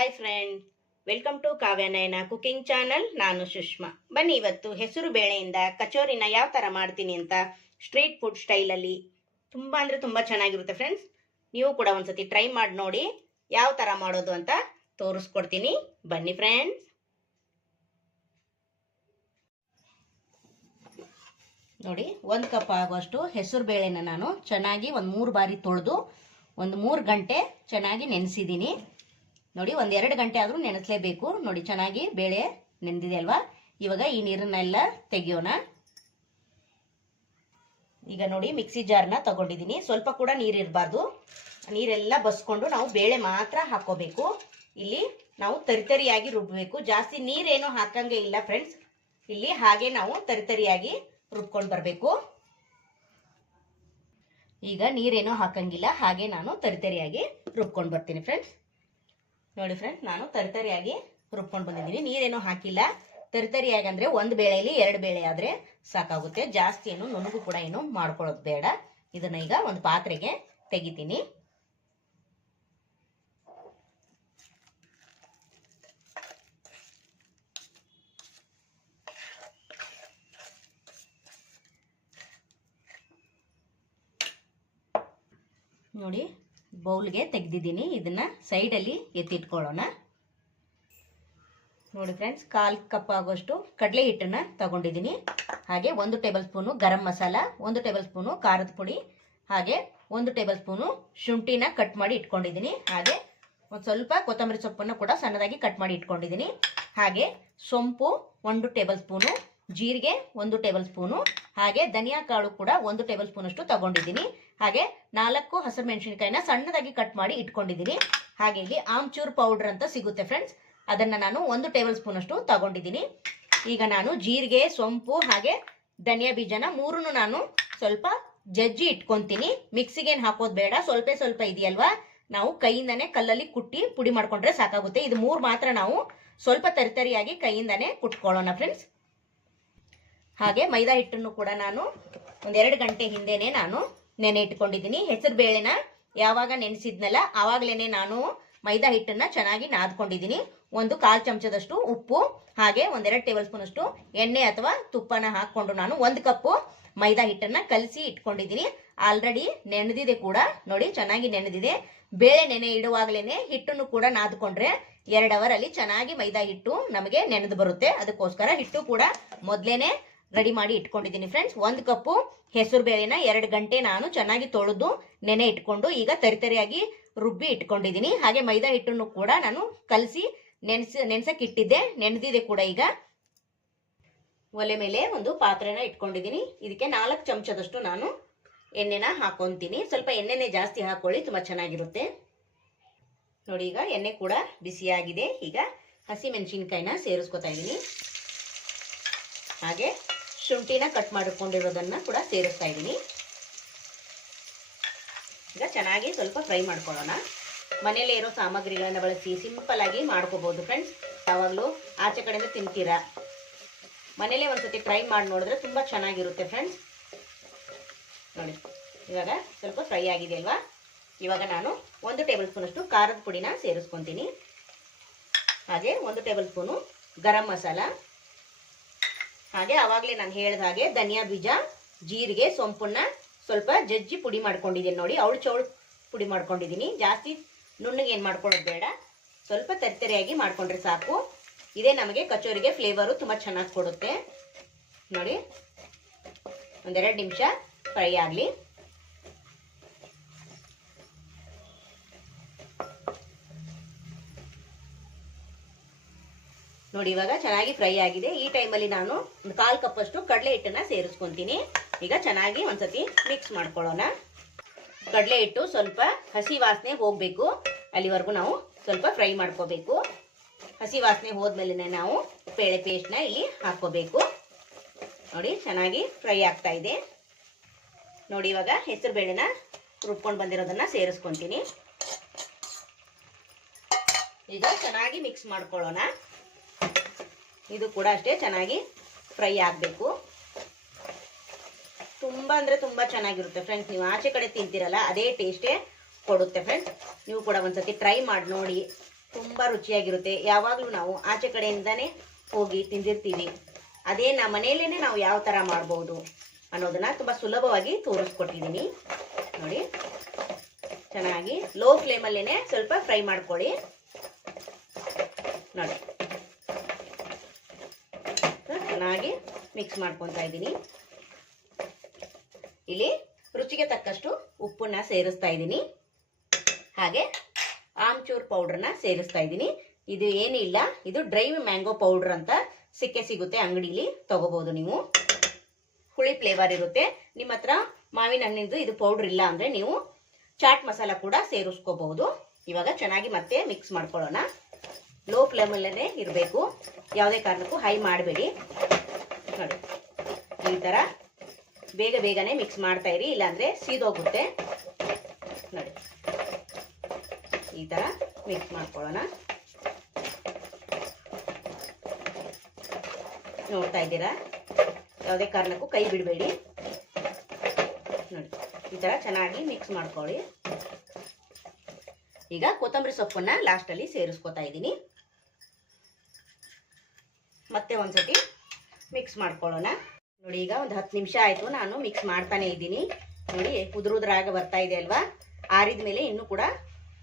Hi friend welcome to Kavyanayana cooking channel ನಾನು ಸುಷ್ಮಾ. ಬನ್ನಿ ಇವತ್ತು ಹೆಸರು ಬೇಳೆಯಿಂದ ಕಚೋರಿನ ಯಾವ ಥರ ಮಾಡ್ತೀನಿ ಅಂತ ಸ್ಟ್ರೀಟ್ ಫುಡ್ ಸ್ಟೈಲಲ್ಲಿ ತುಂಬ ಅಂದರೆ ತುಂಬ ಚೆನ್ನಾಗಿರುತ್ತೆ ಫ್ರೆಂಡ್ಸ್ ನೀವು ಕೂಡ ಒಂದ್ಸತಿ ಟ್ರೈ ಮಾಡಿ ನೋಡಿ ಯಾವ ಥರ ಮಾಡೋದು ಅಂತ ತೋರಿಸ್ಕೊಡ್ತೀನಿ. ಬನ್ನಿ ಫ್ರೆಂಡ್ಸ್ ನೋಡಿ, ಒಂದು ಕಪ್ ಆಗುವಷ್ಟು ಹೆಸರು ಬೇಳೆನ ನಾನು ಚೆನ್ನಾಗಿ ಒಂದು ಮೂರು ಬಾರಿ ತೊಳೆದು ಒಂದು ಮೂರು ಗಂಟೆ ಚೆನ್ನಾಗಿ ನೆನೆಸಿದ್ದೀನಿ. ನೋಡಿ, ಒಂದು ಎರಡು ಗಂಟೆ ಆದರೂ ನೆನೆಸಲೇಬೇಕು. ನೋಡಿ, ಚೆನ್ನಾಗಿ ಬೇಳೆ ನೆಂದಿದೆ ಅಲ್ವಾ? ಇವಾಗ ಈ ನೀರನ್ನೆಲ್ಲ ತೆಗಿಯೋಣ. ಈಗ ನೋಡಿ, ಮಿಕ್ಸಿ ಜಾರ್ನ ತಗೊಂಡಿದ್ದೀನಿ. ಸ್ವಲ್ಪ ಕೂಡ ನೀರಿರಬಾರ್ದು ನೀರೆಲ್ಲ ಬಸ್ಕೊಂಡು ನಾವು ಬೇಳೆ ಮಾತ್ರ ಹಾಕೋಬೇಕು. ಇಲ್ಲಿ ನಾವು ತರಿತರಿಯಾಗಿ ರುಬ್ಬಬೇಕು ಜಾಸ್ತಿ ನೀರೇನು ಹಾಕಂಗೆ ಇಲ್ಲ ಫ್ರೆಂಡ್ಸ್. ಇಲ್ಲಿ ಹಾಗೆ ನಾವು ತರಿತರಿಯಾಗಿ ರುಬ್ಕೊಂಡು ಬರಬೇಕು. ಈಗ ನೀರೇನು ಹಾಕಂಗಿಲ್ಲ. ಹಾಗೆ ನಾನು ತರಿತರಿಯಾಗಿ ರುಬ್ಕೊಂಡು ಬರ್ತೀನಿ ಫ್ರೆಂಡ್ಸ್. ನೋಡಿ ಫ್ರೆಂಡ್ ನಾನು ತರಿತರಿಯಾಗಿ ರುಬ್ಕೊಂಡು ಬಂದಿದ್ದೀನಿ. ನೀರೇನು ಹಾಕಿಲ್ಲ. ತರಿತರಿಯಾಗಿ ಅಂದರೆ ಒಂದು ಬೇಳೆಯಲ್ಲಿ ಎರಡು ಬೇಳೆ ಆದರೆ ಸಾಕಾಗುತ್ತೆ. ಜಾಸ್ತಿ ಏನು ನುಣುಗು ಕೂಡ ಏನು ಮಾಡ್ಕೊಳ್ಳೋದು ಬೇಡ. ಇದನ್ನ ಈಗ ಒಂದು ಪಾತ್ರೆಗೆ ತೆಗಿತೀನಿ. ನೋಡಿ ಬೌಲ್ಗೆ ತೆಗೆದಿದ್ದೀನಿ. ಇದನ್ನ ಸೈಡಲ್ಲಿ ಎತ್ತಿಟ್ಕೊಳ್ಳೋಣ. ನೋಡಿ ಫ್ರೆಂಡ್ಸ್ ಕಾಲ್ ಕಪ್ ಆಗೋಷ್ಟು ಕಡಲೆ ಹಿಟ್ಟನ್ನ ತಗೊಂಡಿದ್ದೀನಿ. ಹಾಗೆ ಒಂದು ಟೇಬಲ್ ಸ್ಪೂನು ಗರಂ ಮಸಾಲ, ಒಂದು ಟೇಬಲ್ ಸ್ಪೂನು ಖಾರದ ಪುಡಿ, ಹಾಗೆ ಒಂದು ಟೇಬಲ್ ಸ್ಪೂನು ಶುಂಠಿನ ಕಟ್ ಮಾಡಿ ಇಟ್ಕೊಂಡಿದ್ದೀನಿ. ಹಾಗೆ ಒಂದು ಸ್ವಲ್ಪ ಕೊತ್ತಂಬರಿ ಸೊಪ್ಪನ್ನು ಕೂಡ ಸಣ್ಣದಾಗಿ ಕಟ್ ಮಾಡಿ ಇಟ್ಕೊಂಡಿದ್ದೀನಿ. ಹಾಗೆ ಸೊಂಪು ಒಂದು ಟೇಬಲ್ ಸ್ಪೂನು, ಜೀರಿಗೆ ಒಂದು ಟೇಬಲ್ ಸ್ಪೂನು, ಹಾಗೆ ಧನಿಯಾ ಕಾಳು ಕೂಡ ಒಂದು ಟೇಬಲ್ ಸ್ಪೂನಷ್ಟು ತಗೊಂಡಿದ್ದೀನಿ. ಹಾಗೆ ನಾಲ್ಕು ಹಸಿರು ಮೆಣಸಿನಕಾಯಿನ ಸಣ್ಣದಾಗಿ ಕಟ್ ಮಾಡಿ ಇಟ್ಕೊಂಡಿದ್ದೀನಿ. ಹಾಗೆ ಇಲ್ಲಿ ಆಮ್ಚೂರ್ ಪೌಡರ್ ಅಂತ ಸಿಗುತ್ತೆ ಫ್ರೆಂಡ್ಸ್ ಅದನ್ನು ನಾನು ಒಂದು ಟೇಬಲ್ ಸ್ಪೂನ್ ಅಷ್ಟು ತಗೊಂಡಿದ್ದೀನಿ. ಈಗ ನಾನು ಜೀರಿಗೆ, ಸೊಂಪು ಹಾಗೆ ಧನಿಯಾ ಬೀಜನ ಮೂರನ್ನು ನಾನು ಸ್ವಲ್ಪ ಜಜ್ಜಿ ಇಟ್ಕೊಂತೀನಿ. ಮಿಕ್ಸಿಗೇನು ಹಾಕೋದು ಬೇಡ, ಸ್ವಲ್ಪ ಸ್ವಲ್ಪ ಇದೆಯಲ್ವಾ? ನಾವು ಕೈಯಿಂದನೇ ಕಲ್ಲಲ್ಲಿ ಕುಟ್ಟಿ ಪುಡಿ ಮಾಡ್ಕೊಂಡ್ರೆ ಸಾಕಾಗುತ್ತೆ. ಇದು ಮೂರು ಮಾತ್ರ ನಾವು ಸ್ವಲ್ಪ ತರಿತರಿಯಾಗಿ ಕೈಯಿಂದನೇ ಕುಟ್ಕೊಳ್ಳೋಣ ಫ್ರೆಂಡ್ಸ್ ಹಾಗೆ ಮೈದಾ ಹಿಟ್ಟನ್ನು ಕೂಡ ನಾನು ಒಂದೆರಡು ಗಂಟೆ ಹಿಂದೆನೆ ನಾನು ನೆನೆ ಇಟ್ಕೊಂಡಿದ್ದೀನಿ. ಹೆಸರು ಬೇಳೆನ ಯಾವಾಗ ನೆನೆಸಿದ್ನಲ್ಲ ಆವಾಗಲೇ ನಾನು ಮೈದಾ ಹಿಟ್ಟನ್ನ ಚೆನ್ನಾಗಿ ನಾದ್ಕೊಂಡಿದ್ದೀನಿ. ಒಂದು ಕಾಲು ಚಮಚದಷ್ಟು ಉಪ್ಪು, ಹಾಗೆ ಒಂದೆರಡು ಟೇಬಲ್ ಸ್ಪೂನ್ ಅಷ್ಟು ಎಣ್ಣೆ ಅಥವಾ ತುಪ್ಪನ ಹಾಕ್ಕೊಂಡು ನಾನು ಒಂದು ಕಪ್ಪು ಮೈದಾ ಹಿಟ್ಟನ್ನ ಕಲಸಿ ಇಟ್ಕೊಂಡಿದ್ದೀನಿ. ಆಲ್ರೆಡಿ ನೆನೆದಿದೆ ಕೂಡ, ನೋಡಿ ಚೆನ್ನಾಗಿ ನೆನೆದಿದೆ. ಬೇಳೆ ನೆನೆ ಇಡುವಾಗಲೇ ಹಿಟ್ಟನ್ನು ಕೂಡ ನಾದ್ಕೊಂಡ್ರೆ ಎರಡು ಅವರ್ ಅಲ್ಲಿ ಚೆನ್ನಾಗಿ ಮೈದಾ ಹಿಟ್ಟು ನಮಗೆ ನೆನೆದು ಬರುತ್ತೆ. ಅದಕ್ಕೋಸ್ಕರ ಹಿಟ್ಟು ಕೂಡ ಮೊದಲೇನೆ ರೆಡಿ ಮಾಡಿ ಇಟ್ಕೊಂಡಿದ್ದೀನಿ ಫ್ರೆಂಡ್ಸ್ ಒಂದು ಕಪ್ಪು ಹೆಸರು ಬೇಳೆನ ಎರಡು ಗಂಟೆ ನಾನು ಚೆನ್ನಾಗಿ ತೊಳೆದು ನೆನೆ ಇಟ್ಕೊಂಡು ಈಗ ತರಿತರಿಯಾಗಿ ರುಬ್ಬಿ ಇಟ್ಕೊಂಡಿದ್ದೀನಿ. ಹಾಗೆ ಮೈದಾ ಹಿಟ್ಟನ್ನು ಕೂಡ ನಾನು ಕಲಸಿ ನೆನೆಸ ನೆನೆಸಕ್ಕೆ ಇಟ್ಟಿದ್ದೆ. ನೆನೆದಿದೆ ಕೂಡ ಈಗ. ಒಲೆ ಮೇಲೆ ಒಂದು ಪಾತ್ರೆನ ಇಟ್ಕೊಂಡಿದ್ದೀನಿ. ಇದಕ್ಕೆ ನಾಲ್ಕು ಚಮಚದಷ್ಟು ನಾನು ಎಣ್ಣೆನ ಹಾಕೊಂತೀನಿ. ಸ್ವಲ್ಪ ಎಣ್ಣೆನೆ ಜಾಸ್ತಿ ಹಾಕೊಳ್ಳಿ, ತುಂಬ ಚೆನ್ನಾಗಿರುತ್ತೆ. ನೋಡಿ ಈಗ ಎಣ್ಣೆ ಕೂಡ ಬಿಸಿಯಾಗಿದೆ. ಈಗ ಹಸಿ ಮೆಣಸಿನ್ಕಾಯಿನ ಸೇರಿಸ್ಕೊತಾ ಇದ್ದೀನಿ. ಹಾಗೆ ಶುಂಠಿನ ಕಟ್ ಮಾಡಿಕೊಂಡಿರೋದನ್ನ ಕೂಡ ಸೇರಿಸ್ತಾ ಇದ್ದೀನಿ. ಈಗ ಚೆನ್ನಾಗಿ ಸ್ವಲ್ಪ ಫ್ರೈ ಮಾಡ್ಕೊಳ್ಳೋಣ. ಮನೆಯಲ್ಲೇ ಇರೋ ಸಾಮಗ್ರಿಗಳನ್ನ ಬಳಸಿ ಸಿಂಪಲ್ ಆಗಿ ಮಾಡ್ಕೋಬಹುದು ಫ್ರೆಂಡ್ಸ್. ಯಾವಾಗಲೂ ಆಚೆ ಕಡೆಯಿಂದ ತಿಂತೀರಾ? ಮನೇಲೆ ಒಂದ್ಸತಿ ಫ್ರೈ ಮಾಡಿ ನೋಡಿದ್ರೆ ತುಂಬ ಚೆನ್ನಾಗಿರುತ್ತೆ ಫ್ರೆಂಡ್ಸ್. ನೋಡಿ, ಇವಾಗ ಸ್ವಲ್ಪ ಫ್ರೈ ಆಗಿದೆ ಅಲ್ವಾ? ಇವಾಗ ನಾನು ಒಂದು ಟೇಬಲ್ ಸ್ಪೂನಷ್ಟು ಖಾರದ ಪುಡಿನ ಸೇರಿಸ್ಕೊತೀನಿ. ಹಾಗೆ ಒಂದು ಟೇಬಲ್ ಸ್ಪೂನು ಗರಂ ಮಸಾಲ ಹಾಗೆ ಆವಾಗಲೇ ನಾನು ಹೇಳಿದ ಹಾಗೆ ಧನಿಯಾ ಬೀಜ, ಜೀರಿಗೆ, ಸೊಂಪನ್ನ ಸ್ವಲ್ಪ ಜಜ್ಜಿ ಪುಡಿ ಮಾಡ್ಕೊಂಡಿದ್ದೀನಿ ನೋಡಿ ಅವಳು ಚೌಳು ಪುಡಿ ಮಾಡ್ಕೊಂಡಿದ್ದೀನಿ. ಜಾಸ್ತಿ ನುಣ್ಣಗೆ ಏನು ಮಾಡ್ಕೊಳ್ಳೋದು ಬೇಡ. ಸ್ವಲ್ಪ ತರಿತರಿಯಾಗಿ ಮಾಡ್ಕೊಂಡ್ರೆ ಸಾಕು. ಇದೇ ನಮಗೆ ಕಚೋರಿಗೆ ಫ್ಲೇವರು ತುಂಬ ಚೆನ್ನಾಗಿ ಕೊಡುತ್ತೆ. ನೋಡಿ, ಒಂದೆರಡು ನಿಮಿಷ ಫ್ರೈ ಆಗಲಿ. ನೋಡಿ, ಇವಾಗ ಚೆನ್ನಾಗಿ ಫ್ರೈ ಆಗಿದೆ. ಈ ಟೈಮಲ್ಲಿ ನಾನು ಒಂದು ಕಾಲು ಕಪ್ಪಷ್ಟು ಕಡಲೆ ಹಿಟ್ಟನ್ನ ಸೇರಿಸ್ಕೊಂತೀನಿ. ಈಗ ಚೆನ್ನಾಗಿ ಒಂದ್ಸತಿ ಮಿಕ್ಸ್ ಮಾಡ್ಕೊಳ್ಳೋಣ. ಕಡಲೆ ಹಿಟ್ಟು ಸ್ವಲ್ಪ ಹಸಿ ವಾಸನೆ ಹೋಗಬೇಕು. ಅಲ್ಲಿವರೆಗೂ ನಾವು ಸ್ವಲ್ಪ ಫ್ರೈ ಮಾಡ್ಕೋಬೇಕು. ಹಸಿ ವಾಸನೆ ಹೋದ್ಮೇಲೆ ನಾವು ಬೇಳೆ ಪೇಸ್ಟ್ನ ಇಲ್ಲಿ ಹಾಕ್ಕೋಬೇಕು. ನೋಡಿ, ಚೆನ್ನಾಗಿ ಫ್ರೈ ಆಗ್ತಾ ಇದೆ. ನೋಡಿ, ಇವಾಗ ಹೆಸರು ಬೇಳೆನ ರುಬ್ಕೊಂಡು ಬಂದಿರೋದನ್ನ ಸೇರಿಸ್ಕೊಂತೀನಿ. ಈಗ ಚೆನ್ನಾಗಿ ಮಿಕ್ಸ್ ಮಾಡ್ಕೊಳ್ಳೋಣ. ಇದು ಕೂಡ ಅಷ್ಟೇ ಚೆನ್ನಾಗಿ ಫ್ರೈ ಆಗಬೇಕು. ತುಂಬ ಅಂದರೆ ತುಂಬ ಚೆನ್ನಾಗಿರುತ್ತೆ ಫ್ರೆಂಡ್ಸ್ ನೀವು ಆಚೆ ಕಡೆ ತಿಂತೀರಲ್ಲ, ಅದೇ ಟೇಸ್ಟೇ ಕೊಡುತ್ತೆ ಫ್ರೆಂಡ್ಸ್ ನೀವು ಕೂಡ ಒಂದ್ಸತಿ ಟ್ರೈ ಮಾಡಿ ನೋಡಿ, ತುಂಬ ರುಚಿಯಾಗಿರುತ್ತೆ. ಯಾವಾಗಲೂ ನಾವು ಆಚೆ ಕಡೆಯಿಂದನೇ ಹೋಗಿ ತಿಂದಿರ್ತೀವಿ. ಅದೇ ನಮ್ಮ ಮನೆಯಲ್ಲೇ ನಾವು ಯಾವ ಥರ ಮಾಡ್ಬೋದು ಅನ್ನೋದನ್ನ ತುಂಬ ಸುಲಭವಾಗಿ ತೋರಿಸ್ಕೊಟ್ಟಿದ್ದೀನಿ ನೋಡಿ, ಚೆನ್ನಾಗಿ ಲೋ ಫ್ಲೇಮಲ್ಲೇ ಸ್ವಲ್ಪ ಫ್ರೈ ಮಾಡ್ಕೊಳ್ಳಿ. ನೋಡಿ. ಚೆನ್ನಾಗಿ ಮಿಕ್ಸ್ ಮಾಡ್ಕೊತಾ ಇದ್ದೀನಿ. ಇಲ್ಲಿ ರುಚಿಗೆ ತಕ್ಕಷ್ಟು ಉಪ್ಪನ್ನ ಸೇರಿಸ್ತಾ ಇದ್ದೀನಿ. ಹಾಗೆ ಆಮ್ಚೂರ್ ಪೌಡ್ರನ್ನ ಸೇರಿಸ್ತಾ ಇದ್ದೀನಿ. ಇದು ಏನಿಲ್ಲ, ಇದು ಡ್ರೈ ಮ್ಯಾಂಗೋ ಪೌಡ್ರ್ ಅಂತ ಸಿಕ್ಕೆ ಸಿಗುತ್ತೆ, ಅಂಗಡಿಲಿ ತಗೋಬಹುದು ನೀವು. ಹುಳಿ ಫ್ಲೇವರ್ ಇರುತ್ತೆ. ನಿಮ್ಮ ಹತ್ರ ಮಾವಿನ ಹಣ್ಣಿಂದು ಇದು ಪೌಡ್ರ್ ಇಲ್ಲ ಅಂದ್ರೆ ನೀವು ಚಾಟ್ ಮಸಾಲ ಕೂಡ ಸೇರಿಸ್ಕೋಬಹುದು ಇವಾಗ ಚೆನ್ನಾಗಿ ಮತ್ತೆ ಮಿಕ್ಸ್ ಮಾಡ್ಕೊಳ್ಳೋಣ. ಲೋ ಫ್ಲೇಮಲ್ಲೇ ಇರಬೇಕು. ಯಾವುದೇ ಕಾರಣಕ್ಕೂ ಹೈ ಮಾಡಬೇಡಿ. ನೋಡಿ. ಈ ಥರ ಬೇಗ ಬೇಗನೆ ಮಿಕ್ಸ್ ಮಾಡ್ತಾ ಇರಿ, ಇಲ್ಲಾಂದರೆ ಸೀದೋಗುತ್ತೆ. ನೋಡಿ. ಈ ಥರ ಮಿಕ್ಸ್ ಮಾಡ್ಕೊಳ್ಳೋಣ. ನೋಡ್ತಾ ಇದ್ದೀರಾ? ಯಾವುದೇ ಕಾರಣಕ್ಕೂ ಕೈ ಬಿಡಬೇಡಿ. ನೋಡಿ. ಈ ಥರ ಚೆನ್ನಾಗಿ ಮಿಕ್ಸ್ ಮಾಡ್ಕೊಳ್ಳಿ. ಈಗ ಕೊತ್ತಂಬರಿ ಸೊಪ್ಪನ್ನ ಲಾಸ್ಟಲ್ಲಿ ಸೇರಿಸ್ಕೊತಾ ಇದ್ದೀನಿ. ಮತ್ತೆ ಒಂದ್ಸತಿ ಮಿಕ್ಸ್ ಮಾಡ್ಕೊಳ್ಳೋಣ. ನೋಡಿ, ಈಗ ಒಂದು ಹತ್ತು ನಿಮಿಷ ಆಯಿತು, ನಾನು ಮಿಕ್ಸ್ ಮಾಡ್ತಾನೆ ಇದ್ದೀನಿ. ನೋಡಿ ಉದುರುದ್ರಾಗ ಬರ್ತಾ ಇದೆ ಅಲ್ವಾ? ಆರಿದ ಮೇಲೆ ಇನ್ನೂ ಕೂಡ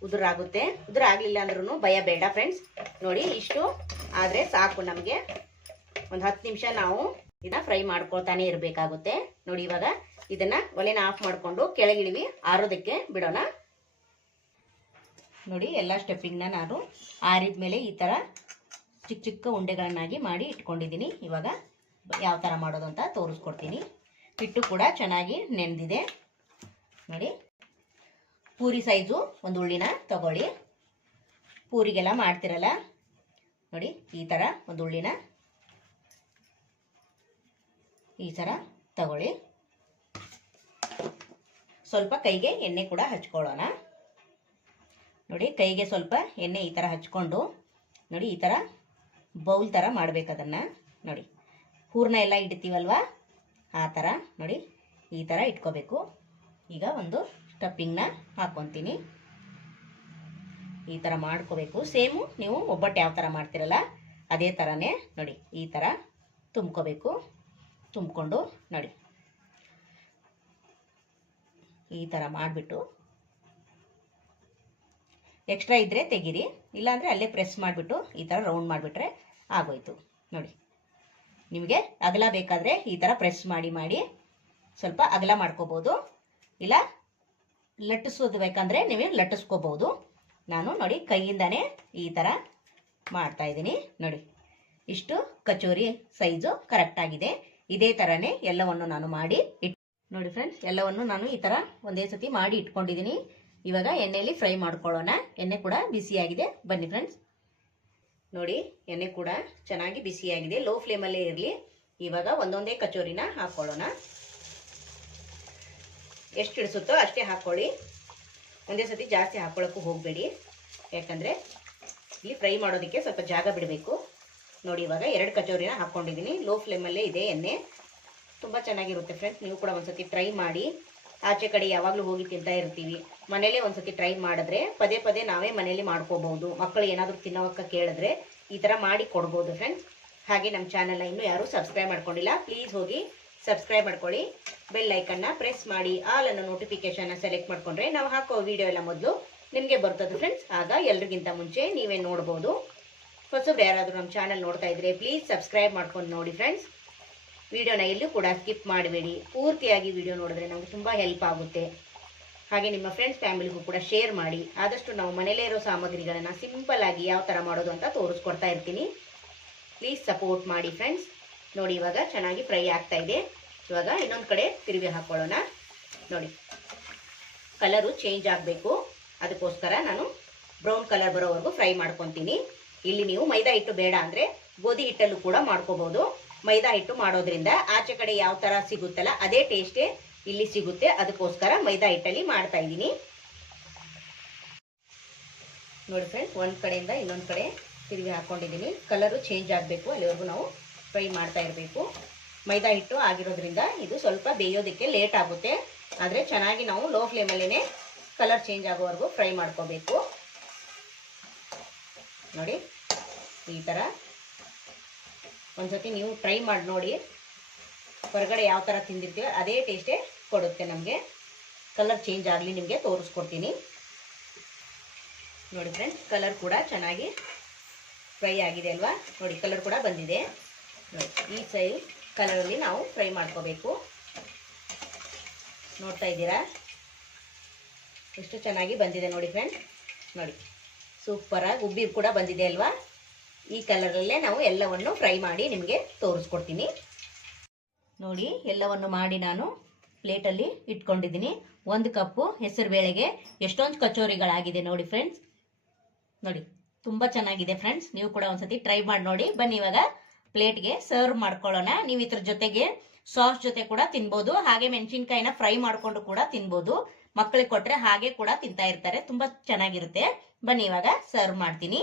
ಉದುರಾಗುತ್ತೆ ಉದುರಾಗಲಿಲ್ಲ ಅಂದ್ರೂ ಭಯ ಬೇಡ ಫ್ರೆಂಡ್ಸ್ ನೋಡಿ, ಇಷ್ಟು ಆದರೆ ಸಾಕು ನಮಗೆ. ಒಂದು ಹತ್ತು ನಿಮಿಷ ನಾವು ಇದನ್ನ ಫ್ರೈ ಮಾಡ್ಕೊಳ್ತಾನೆ ಇರಬೇಕಾಗುತ್ತೆ. ನೋಡಿ, ಇವಾಗ ಇದನ್ನ ಒಲೆನ ಆಫ್ ಮಾಡಿಕೊಂಡು ಕೆಳಗಿಳಿವಿ. ಆರೋದಕ್ಕೆ ಬಿಡೋಣ. ನೋಡಿ ಎಲ್ಲ ಸ್ಟೆಪ್ಪಿಂಗ್ನ ನಾನು ಆರಿದ ಮೇಲೆ ಈ ಥರ ಚಿಕ್ಕ ಚಿಕ್ಕ ಉಂಡೆಗಳನ್ನಾಗಿ ಮಾಡಿ ಇಟ್ಕೊಂಡಿದ್ದೀನಿ. ಇವಾಗ ಯಾವ ಥರ ಮಾಡೋದು ಅಂತ ತೋರಿಸ್ಕೊಡ್ತೀನಿ. ಹಿಟ್ಟು ಕೂಡ ಚೆನ್ನಾಗಿ ನೆನೆದಿದೆ. ನೋಡಿ, ಪೂರಿ ಸೈಜು ಒಂದು ಉಳ್ಳಿನ ತಗೊಳ್ಳಿ. ಪೂರಿಗೆಲ್ಲ ಮಾಡ್ತಿರಲ್ಲ? ನೋಡಿ, ಈ ಥರ ಒಂದು ಉಳ್ಳಿನ ಈ ಥರ ತಗೊಳ್ಳಿ. ಸ್ವಲ್ಪ ಕೈಗೆ ಎಣ್ಣೆ ಕೂಡ ಹಚ್ಕೊಳ್ಳೋಣ. ನೋಡಿ, ಕೈಗೆ ಸ್ವಲ್ಪ ಎಣ್ಣೆ ಈ ಥರ ಹಚ್ಕೊಂಡು, ನೋಡಿ, ಈ ಥರ ಬೌಲ್ ಥರ ಮಾಡ್ಬೇಕು ಅದನ್ನು. ನೋಡಿ, ಹೂರ್ಣ ಎಲ್ಲ ಇಡ್ತೀವಲ್ವಾ? ಆ ಥರ ನೋಡಿ, ಈ ಥರ ಇಟ್ಕೋಬೇಕು. ಈಗ ಒಂದು ಸ್ಟಫಿಂಗ್ನ ಹಾಕ್ಕೊತೀನಿ ಈ ಥರ ಮಾಡ್ಕೋಬೇಕು. ಸೇಮು, ನೀವು ಒಬ್ಬಟ್ಟು ಯಾವ ಥರ ಮಾಡ್ತೀರಲ್ಲ, ಅದೇ ಥರನೇ ನೋಡಿ, ಈ ಥರ ತುಂಬ್ಕೋಬೇಕು. ತುಂಬಿಕೊಂಡು, ನೋಡಿ, ಈ ಥರ ಮಾಡಿಬಿಟ್ಟು ಎಕ್ಸ್ಟ್ರಾ ಇದ್ದರೆ ತೆಗೀರಿ. ಇಲ್ಲಾಂದರೆ ಅಲ್ಲೇ ಪ್ರೆಸ್ ಮಾಡಿಬಿಟ್ಟು ಈ ಥರ ರೌಂಡ್ ಮಾಡಿಬಿಟ್ರೆ ಆಗೋಯ್ತು. ನೋಡಿ. ನಿಮಗೆ ಅಗಲ ಬೇಕಾದರೆ ಈ ಥರ ಪ್ರೆಸ್ ಮಾಡಿ ಮಾಡಿ ಸ್ವಲ್ಪ ಅಗಲ ಮಾಡ್ಕೋಬೋದು. ಇಲ್ಲ, ಲಟ್ಟಿಸೋದು ಬೇಕಂದರೆ ನೀವು ಲಟ್ಟಿಸ್ಕೋಬೋದು. ನಾನು ನೋಡಿ ಕೈಯಿಂದನೇ ಈ ಥರ ಮಾಡ್ತಾ ಇದ್ದೀನಿ. ನೋಡಿ. ಇಷ್ಟು ಕಚೋರಿ ಸೈಜು ಕರೆಕ್ಟಾಗಿದೆ ಇದೇ ಥರನೇ ಎಲ್ಲವನ್ನು ನಾನು ಮಾಡಿ ಇಟ್ ನೋಡಿ ಫ್ರೆಂಡ್ಸ್ ಎಲ್ಲವನ್ನು ನಾನು ಈ ಥರ ಒಂದೇ ಸತಿ ಮಾಡಿ ಇಟ್ಕೊಂಡಿದ್ದೀನಿ. ಇವಾಗ ಎಣ್ಣೆಯಲ್ಲಿ ಫ್ರೈ ಮಾಡ್ಕೊಳ್ಳೋಣ. ಎಣ್ಣೆ ಕೂಡ ಬಿಸಿಯಾಗಿದೆ ಬನ್ನಿ ಫ್ರೆಂಡ್ಸ್ ನೋಡಿ, ಎಣ್ಣೆ ಕೂಡ ಚೆನ್ನಾಗಿ ಬಿಸಿಯಾಗಿದೆ ಲೋ ಫ್ಲೇಮಲ್ಲೇ ಇರಲಿ. ಇವಾಗ ಒಂದೊಂದೇ ಕಚೋರಿನ ಹಾಕ್ಕೊಳ್ಳೋಣ ಎಷ್ಟು ಇಡಿಸುತ್ತೋ ಅಷ್ಟೇ ಹಾಕ್ಕೊಳ್ಳಿ ಒಂದೇ ಸತಿ ಜಾಸ್ತಿ ಹಾಕ್ಕೊಳ್ಳೋಕ್ಕೂ ಹೋಗಬೇಡಿ. ಯಾಕಂದರೆ ಇಲ್ಲಿ ಫ್ರೈ ಮಾಡೋದಕ್ಕೆ ಸ್ವಲ್ಪ ಜಾಗ ಬಿಡಬೇಕು. ನೋಡಿ, ಇವಾಗ ಎರಡು ಕಚೋರಿನ ಹಾಕ್ಕೊಂಡಿದ್ದೀನಿ. ಲೋ ಫ್ಲೇಮಲ್ಲೇ ಇದೆ ಎಣ್ಣೆ. ತುಂಬ ಚೆನ್ನಾಗಿರುತ್ತೆ ಫ್ರೆಂಡ್ಸ್ ನೀವು ಕೂಡ ಒಂದ್ಸತಿ ಟ್ರೈ ಮಾಡಿ. ಆಚೆ ಕಡೆ ಯಾವಾಗಲೂ ಹೋಗಿ ತಿಂತಾ ಇರ್ತೀವಿ. ಮನೇಲಿ ಒಂದ್ಸತಿ ಟ್ರೈ ಮಾಡಿದ್ರೆ ಪದೇ ಪದೇ ನಾವೇ ಮನೇಲಿ ಮಾಡ್ಕೋಬಹುದು. ಮಕ್ಕಳು ಏನಾದರೂ ತಿನ್ನೋಕೆ ಕೇಳಿದ್ರೆ ಈ ಥರ ಮಾಡಿ ಕೊಡ್ಬೋದು ಫ್ರೆಂಡ್ಸ್ ಹಾಗೆ ನಮ್ಮ ಚಾನಲ್ನ ಇನ್ನೂ ಯಾರೂ ಸಬ್ಸ್ಕ್ರೈಬ್ ಮಾಡ್ಕೊಂಡಿಲ್ಲ ಪ್ಲೀಸ್ ಹೋಗಿ ಸಬ್ಸ್ಕ್ರೈಬ್ ಮಾಡ್ಕೊಳ್ಳಿ. ಬೆಲ್ ಐಕನ್ನ ಪ್ರೆಸ್ ಮಾಡಿ ಆಲ್ ಅನ್ನೋ ನೋಟಿಫಿಕೇಶನ್ನ ಸೆಲೆಕ್ಟ್ ಮಾಡ್ಕೊಂಡ್ರೆ ನಾವು ಹಾಕೋ ವಿಡಿಯೋ ಎಲ್ಲ ಮೊದಲು ನಿಮಗೆ ಬರ್ತದೆ ಫ್ರೆಂಡ್ಸ್ ಆಗ ಎಲ್ರಿಗಿಂತ ಮುಂಚೆ ನೀವೇ ನೋಡ್ಬೋದು. ಹೊಸಬ್ರು ಯಾರಾದರೂ ನಮ್ಮ ಚಾನಲ್ ನೋಡ್ತಾ ಇದ್ರೆ ಪ್ಲೀಸ್ ಸಬ್ಸ್ಕ್ರೈಬ್ ಮಾಡ್ಕೊಂಡು ನೋಡಿ ಫ್ರೆಂಡ್ಸ್ ವಿಡಿಯೋನ ಎಲ್ಲೂ ಕೂಡ ಸ್ಕಿಪ್ ಮಾಡಬೇಡಿ. ಪೂರ್ತಿಯಾಗಿ ವಿಡಿಯೋ ನೋಡಿದ್ರೆ ನಮಗೆ ತುಂಬ ಹೆಲ್ಪ್ ಆಗುತ್ತೆ. ಹಾಗೆ ನಿಮ್ಮ ಫ್ರೆಂಡ್ಸ್ ಫ್ಯಾಮಿಲಿಗೂ ಕೂಡ ಶೇರ್ ಮಾಡಿ. ಆದಷ್ಟು ನಾವು ಮನೇಲೇ ಇರೋ ಸಾಮಗ್ರಿಗಳನ್ನು ಸಿಂಪಲ್ ಆಗಿ ಯಾವ ಥರ ಮಾಡೋದು ಅಂತ ತೋರಿಸ್ಕೊಡ್ತಾ ಇರ್ತೀನಿ. ಪ್ಲೀಸ್ ಸಪೋರ್ಟ್ ಮಾಡಿ ಫ್ರೆಂಡ್ಸ್ ನೋಡಿ, ಇವಾಗ ಚೆನ್ನಾಗಿ ಫ್ರೈ ಆಗ್ತಾ ಇದೆ. ಇವಾಗ ಇನ್ನೊಂದು ಕಡೆ ತಿರುವಿ ಹಾಕ್ಕೊಳ್ಳೋಣ ನೋಡಿ ಕಲರು ಚೇಂಜ್ ಆಗಬೇಕು. ಅದಕ್ಕೋಸ್ಕರ ನಾನು ಬ್ರೌನ್ ಕಲರ್ ಬರೋವರೆಗೂ ಫ್ರೈ ಮಾಡ್ಕೊತೀನಿ. ಇಲ್ಲಿ ನೀವು ಮೈದಾ ಹಿಟ್ಟು ಬೇಡ ಅಂದರೆ ಗೋಧಿ ಹಿಟ್ಟಲ್ಲೂ ಕೂಡ ಮಾಡ್ಕೋಬಹುದು ಮೈದಾ ಹಿಟ್ಟು ಮಾಡೋದ್ರಿಂದ ಆಚೆ ಕಡೆ ಯಾವ ಥರ ಸಿಗುತ್ತಲ್ಲ ಅದೇ ಟೇಸ್ಟೇ ಇಲ್ಲಿ ಸಿಗುತ್ತೆ. ಅದಕ್ಕೋಸ್ಕರ ಮೈದಾ ಹಿಟ್ಟಲ್ಲಿ ಮಾಡ್ತಾ ಇದ್ದೀನಿ. ನೋಡಿ ಫ್ರೆಂಡ್ಸ್ ಒಂದು ಕಡೆಯಿಂದ ಇನ್ನೊಂದು ಕಡೆ ತಿರುಗಿ ಹಾಕೊಂಡಿದ್ದೀನಿ. ಕಲರು ಚೇಂಜ್ ಆಗಬೇಕು, ಅಲ್ಲಿವರೆಗೂ ನಾವು ಫ್ರೈ ಮಾಡ್ತಾ ಇರಬೇಕು. ಮೈದಾ ಹಿಟ್ಟು ಆಗಿರೋದ್ರಿಂದ ಇದು ಸ್ವಲ್ಪ ಬೇಯೋದಕ್ಕೆ ಲೇಟ್ ಆಗುತ್ತೆ. ಆದರೆ ಚೆನ್ನಾಗಿ ನಾವು ಲೋ ಫ್ಲೇಮಲ್ಲೇ ಕಲರ್ ಚೇಂಜ್ ಆಗೋವರೆಗೂ ಫ್ರೈ ಮಾಡ್ಕೋಬೇಕು. ನೋಡಿ, ಈ ಥರ ಒಂದ್ಸತಿ ನೀವು ಟ್ರೈ ಮಾಡಿ ನೋಡಿ. ಹೊರಗಡೆ ಯಾವ ಥರ ತಿಂದಿರ್ತೀವಿ ಅದೇ ಟೇಸ್ಟೇ ಕೊಡುತ್ತೆ ನಮಗೆ. ಕಲರ್ ಚೇಂಜ್ ಆಗಲಿ ನಿಮಗೆ ತೋರಿಸ್ಕೊಡ್ತೀನಿ. ನೋಡಿ ಫ್ರೆಂಡ್ಸ್ ಕಲರ್ ಕೂಡ ಚೆನ್ನಾಗಿ ಫ್ರೈ ಆಗಿದೆ ಅಲ್ವಾ? ನೋಡಿ ಕಲರ್ ಕೂಡ ಬಂದಿದೆ. ನೋಡಿ, ಈ ಸೈ ಕಲರಲ್ಲಿ ನಾವು ಫ್ರೈ ಮಾಡ್ಕೋಬೇಕು. ನೋಡ್ತಾ ಇದ್ದೀರಾ? ಎಷ್ಟು ಚೆನ್ನಾಗಿ ಬಂದಿದೆ ನೋಡಿ ಫ್ರೆಂಡ್ಸ್ ನೋಡಿ ಸೂಪರಾಗಿ ಉಬ್ಬಿ ಕೂಡ ಬಂದಿದೆ ಅಲ್ವಾ? ಈ ಕಲರಲ್ಲೇ ನಾವು ಎಲ್ಲವನ್ನು ಫ್ರೈ ಮಾಡಿ ನಿಮಗೆ ತೋರಿಸ್ಕೊಡ್ತೀನಿ. ನೋಡಿ, ಎಲ್ಲವನ್ನು ಮಾಡಿ ನಾನು ಪ್ಲೇಟಲ್ಲಿ ಇಟ್ಕೊಂಡಿದ್ದೀನಿ. ಒಂದು ಕಪ್ಪು ಹೆಸರು ಬೇಳೆಗೆ ಎಷ್ಟೊಂದು ಕಚೋರಿಗಳಾಗಿದೆ ನೋಡಿ ಫ್ರೆಂಡ್ಸ್ ನೋಡಿ, ತುಂಬ ಚೆನ್ನಾಗಿದೆ ಫ್ರೆಂಡ್ಸ್ ನೀವು ಕೂಡ ಒಂದ್ಸತಿ ಟ್ರೈ ಮಾಡಿ ನೋಡಿ. ಬನ್ನಿ ಇವಾಗ ಪ್ಲೇಟ್ಗೆ ಸರ್ವ್ ಮಾಡ್ಕೊಳ್ಳೋಣ. ನೀವು ಇದ್ರ ಜೊತೆಗೆ ಸಾಸ್ ಜೊತೆ ಕೂಡ ತಿನ್ಬೋದು. ಹಾಗೆ ಮೆಣಸಿನ್ಕಾಯಿನ ಫ್ರೈ ಮಾಡಿಕೊಂಡು ಕೂಡ ತಿನ್ಬೋದು. ಮಕ್ಕಳಿಗೆ ಕೊಟ್ಟರೆ ಹಾಗೆ ಕೂಡ ತಿಂತಾ ಇರ್ತಾರೆ. ತುಂಬ ಚೆನ್ನಾಗಿರುತ್ತೆ. ಬನ್ನಿ ಇವಾಗ ಸರ್ವ್ ಮಾಡ್ತೀನಿ.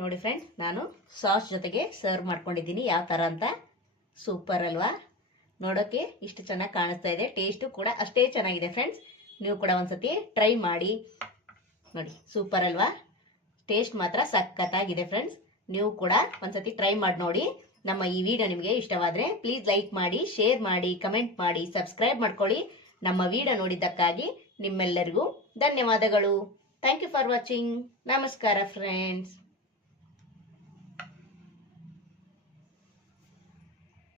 ನೋಡಿ ಫ್ರೆಂಡ್ಸ್ ನಾನು ಸಾಸ್ ಜೊತೆಗೆ ಸರ್ವ್ ಮಾಡ್ಕೊಂಡಿದ್ದೀನಿ. ಯಾವ ಥರ ಅಂತ? ಸೂಪರ್ ಅಲ್ವಾ? ನೋಡೋಕ್ಕೆ ಇಷ್ಟು ಚೆನ್ನಾಗಿ ಕಾಣಿಸ್ತಾ ಇದೆ. ಟೇಸ್ಟು ಕೂಡ ಅಷ್ಟೇ ಚೆನ್ನಾಗಿದೆ ಫ್ರೆಂಡ್ಸ್ ನೀವು ಕೂಡ ಒಂದ್ಸತಿ ಟ್ರೈ ಮಾಡಿ. ನೋಡಿ ಸೂಪರ್ ಅಲ್ವಾ? ಟೇಸ್ಟ್ ಮಾತ್ರ ಸಖತ್ತಾಗಿದೆ ಫ್ರೆಂಡ್ಸ್ ನೀವು ಕೂಡ ಒಂದ್ಸತಿ ಟ್ರೈ ಮಾಡಿ ನೋಡಿ. ನಮ್ಮ ಈ ವಿಡಿಯೋ ನಿಮಗೆ ಇಷ್ಟವಾದರೆ ಪ್ಲೀಸ್ ಲೈಕ್ ಮಾಡಿ ಶೇರ್ ಮಾಡಿ ಕಮೆಂಟ್ ಮಾಡಿ ಸಬ್ಸ್ಕ್ರೈಬ್ ಮಾಡ್ಕೊಳ್ಳಿ. ನಮ್ಮ ವಿಡಿಯೋ ನೋಡಿದ್ದಕ್ಕಾಗಿ ನಿಮ್ಮೆಲ್ಲರಿಗೂ ಧನ್ಯವಾದಗಳು. ಥ್ಯಾಂಕ್ ಯು ಫಾರ್ ವಾಚಿಂಗ್ ನಮಸ್ಕಾರ ಫ್ರೆಂಡ್ಸ್